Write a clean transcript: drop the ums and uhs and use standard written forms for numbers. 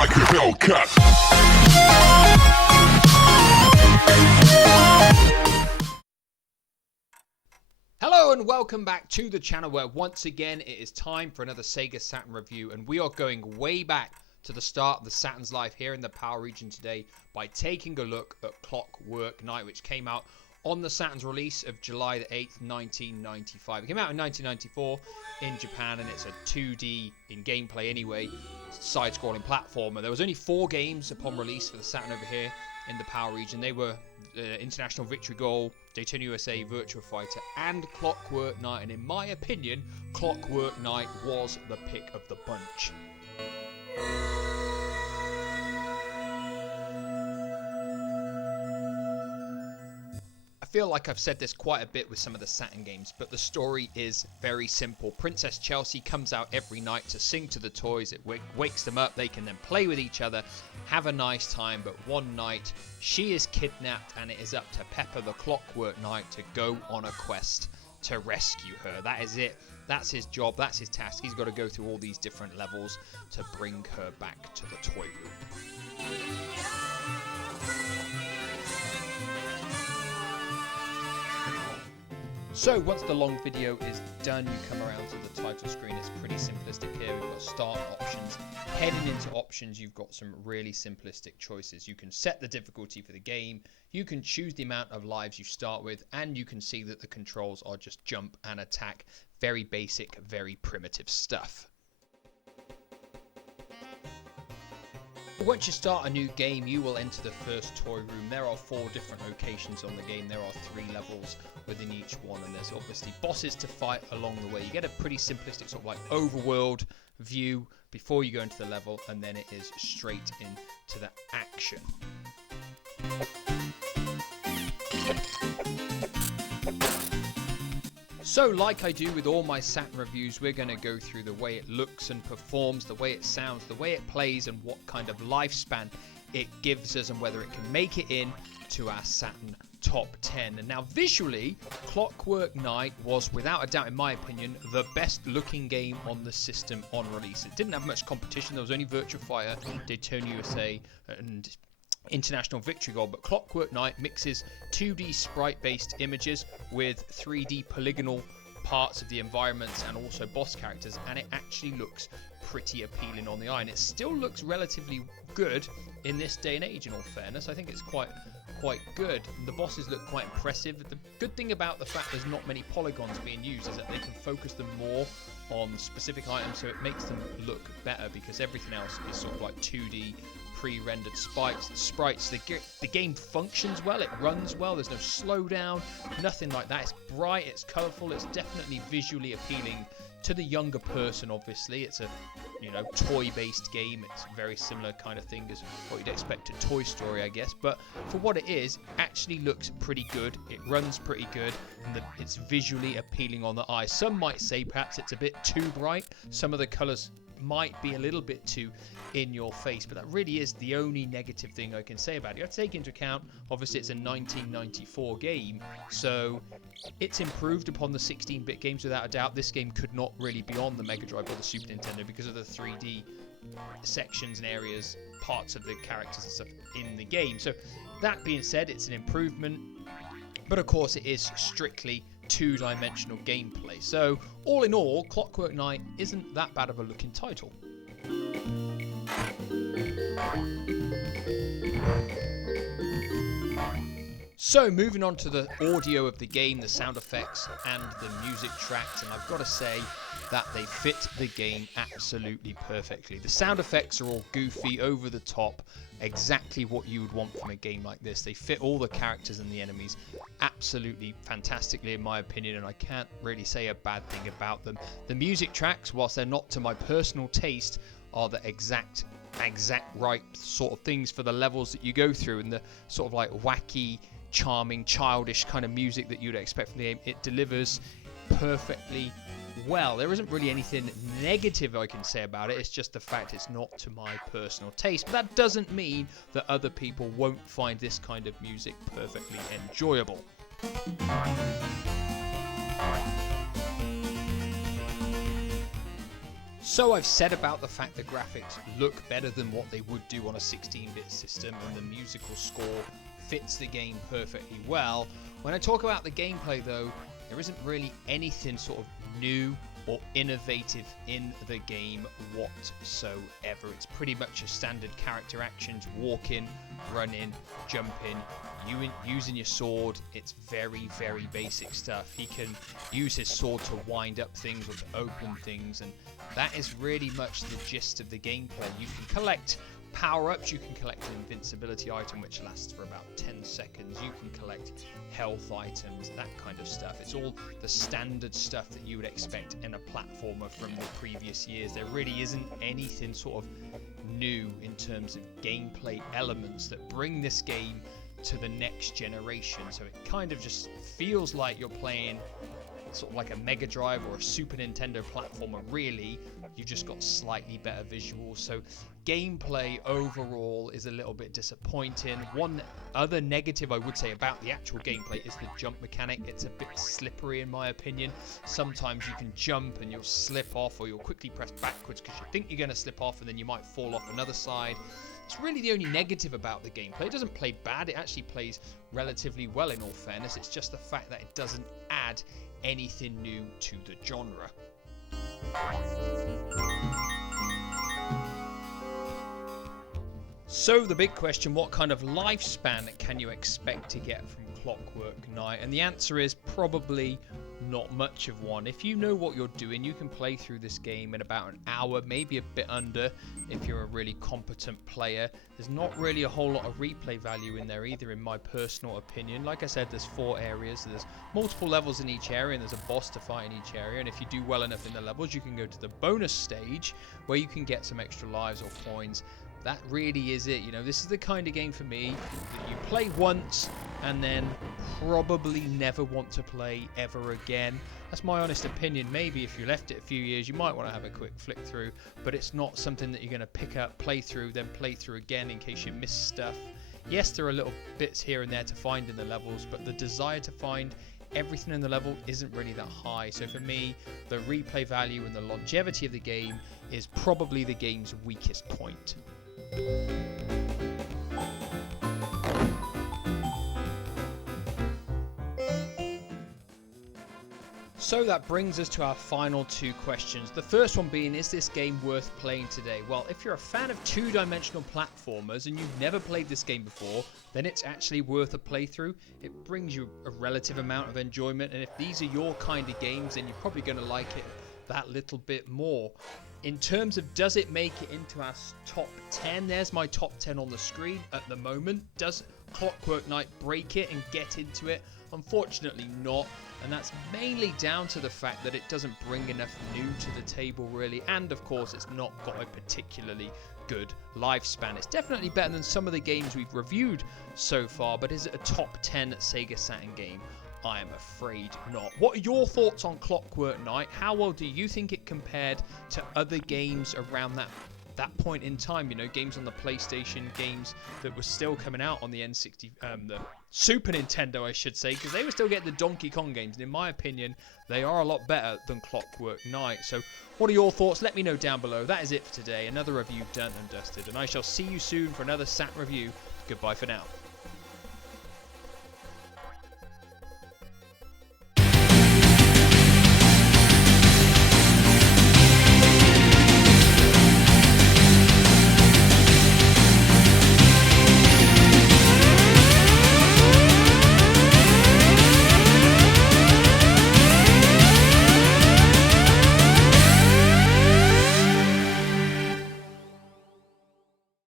like a Hellcat. Hello and welcome back to the channel where once again it is time for another Sega Saturn review, and we are going way back to the start of the Saturn's life here in the Power region today by taking a look at Clockwork Knight, which came out on the Saturn's release of July the 8th, 1995. It came out in 1994 in Japan, and it's a 2D in gameplay anyway, side-scrolling platformer. There was only 4 games upon release for the Saturn over here in the Power region. They were International Victory Goal, Daytona USA, Virtua Fighter, and Clockwork Knight. And in my opinion, Clockwork Knight was the pick of the bunch. I feel like I've said this quite a bit with some of the Saturn games, but the story is very simple. Princess Chelsea comes out every night to sing to the toys. It wakes them up. They can then play with each other, have a nice time. But one night, she is kidnapped, and it is up to Pepper, the Clockwork Knight, to go on a quest to rescue her. That is it. That's his job. That's his task. He's got to go through all these different levels to bring her back to the toy room. So once the long video is done, you come around to the title screen. It's pretty simplistic here. We've got start options. Heading into options, you've got some really simplistic choices. You can set the difficulty for the game, you can choose the amount of lives you start with, and you can see that the controls are just jump and attack. Very basic, very primitive stuff. Once you start a new game, you will enter the first toy room. There are 4 different locations on the game. There are 3 levels within each one, and there's obviously bosses to fight along the way. You get a pretty simplistic sort of like overworld view before you go into the level, and then it is straight into the action. So like I do with all my Saturn reviews, we're going to go through the way it looks and performs, the way it sounds, the way it plays, and what kind of lifespan it gives us, and whether it can make it in to our Saturn top 10. And now visually, Clockwork Knight was without a doubt, in my opinion, the best looking game on the system on release. It didn't have much competition. There was only Virtua Fighter, Daytona USA, and International Victory Goal, but Clockwork Knight mixes 2D sprite-based images with 3D polygonal parts of the environments and also boss characters, and it actually looks pretty appealing on the eye, and it still looks relatively good in this day and age. In all fairness, I think it's quite good. The bosses look quite impressive. The good thing about the fact there's not many polygons being used is that they can focus them more on specific items, so it makes them look better, because everything else is sort of like 2D pre-rendered sprites. The game functions well, it runs well, there's no slowdown, nothing like that. It's bright, it's colourful, it's definitely visually appealing to the younger person. Obviously it's a toy-based game. It's a very similar kind of thing as what you'd expect a Toy Story, I guess, but for what it is, actually looks pretty good. It runs pretty good, and it's visually appealing on the eye. Some might say perhaps it's a bit too bright. Some of the colours might be a little bit too in your face, but that really is the only negative thing I can say about it. You have to take into account, obviously it's a 1994 game, so it's improved upon the 16-bit games without a doubt. This game could not really be on the Mega Drive or the Super Nintendo because of the 3D sections and areas, parts of the characters and stuff in the game. So that being said, it's an improvement, but of course it is strictly 2-dimensional gameplay. So all in all, Clockwork Knight isn't that bad of a looking title. So moving on to the audio of the game, the sound effects and the music tracks, and I've got to say that they fit the game absolutely perfectly. The sound effects are all goofy, over the top, exactly what you would want from a game like this. They fit all the characters and the enemies absolutely fantastically, in my opinion, and I can't really say a bad thing about them. The music tracks, whilst they're not to my personal taste, are the exact right sort of things for the levels that you go through, and the sort of like wacky, charming, childish kind of music that you'd expect from the game. It delivers perfectly well. There isn't really anything negative I can say about it. It's just the fact it's not to my personal taste. But that doesn't mean that other people won't find this kind of music perfectly enjoyable. So I've said about the fact the graphics look better than what they would do on a 16-bit system, and the musical score fits the game perfectly well. When I talk about the gameplay though, there isn't really anything sort of new or innovative in the game whatsoever. It's pretty much a standard character actions: walking, running, jumping, using your sword. It's very, very basic stuff. He can use his sword to wind up things or to open things, and that is really much the gist of the gameplay. You can collect power-ups, you can collect an invincibility item which lasts for about 10 seconds, you can collect health items, that kind of stuff. It's all the standard stuff that you would expect in a platformer from the previous years. There really isn't anything sort of new in terms of gameplay elements that bring this game to the next generation. So it kind of just feels like you're playing sort of like a Mega Drive or a Super Nintendo platformer. Really, you just got slightly better visuals. So gameplay overall is a little bit disappointing. One other negative I would say about the actual gameplay is the jump mechanic. It's a bit slippery in my opinion. Sometimes you can jump and you'll slip off, or you'll quickly press backwards because you think you're going to slip off and then you might fall off another side. It's really the only negative about the gameplay. It doesn't play bad, it actually plays relatively well in all fairness. It's just the fact that it doesn't add anything new to the genre. So the big question, what kind of lifespan can you expect to get from Clockwork Knight? And the answer is probably not much of one. If you know what you're doing, you can play through this game in about an hour, maybe a bit under if you're a really competent player. There's not really a whole lot of replay value in there either, in my personal opinion. Like I said, there's 4 areas, there's multiple levels in each area, and there's a boss to fight in each area, and if you do well enough in the levels, you can go to the bonus stage where you can get some extra lives or coins. That really is it. You know, this is the kind of game for me that you play once and then probably never want to play ever again. That's my honest opinion. Maybe if you left it a few years, you might want to have a quick flick through, but it's not something that you're going to pick up, play through, then play through again in case you miss stuff. Yes, there are little bits here and there to find in the levels, but the desire to find everything in the level isn't really that high. So for me, the replay value and the longevity of the game is probably the game's weakest point. So that brings us to our final 2 questions. The first one being, is this game worth playing today? Well, if you're a fan of 2-dimensional platformers and you've never played this game before, then it's actually worth a playthrough. It brings you a relative amount of enjoyment, and if these are your kind of games, then you're probably going to like it that little bit more. In terms of does it make it into our top 10, there's my top 10 on the screen at the moment. Does Clockwork Knight break it and get into it? Unfortunately not, and that's mainly down to the fact that it doesn't bring enough new to the table really, and of course it's not got a particularly good lifespan. It's definitely better than some of the games we've reviewed so far, but is it a top 10 Sega Saturn game? I am afraid not. What are your thoughts on Clockwork Knight? How well do you think it compared to other games around that point in time? You know, games on the PlayStation, games that were still coming out on the the Super Nintendo, I should say, because they were still getting the Donkey Kong games, and in my opinion, they are a lot better than Clockwork Knight. So what are your thoughts? Let me know down below. That is it for today. Another review done and dusted, and I shall see you soon for another Sat review. Goodbye for now.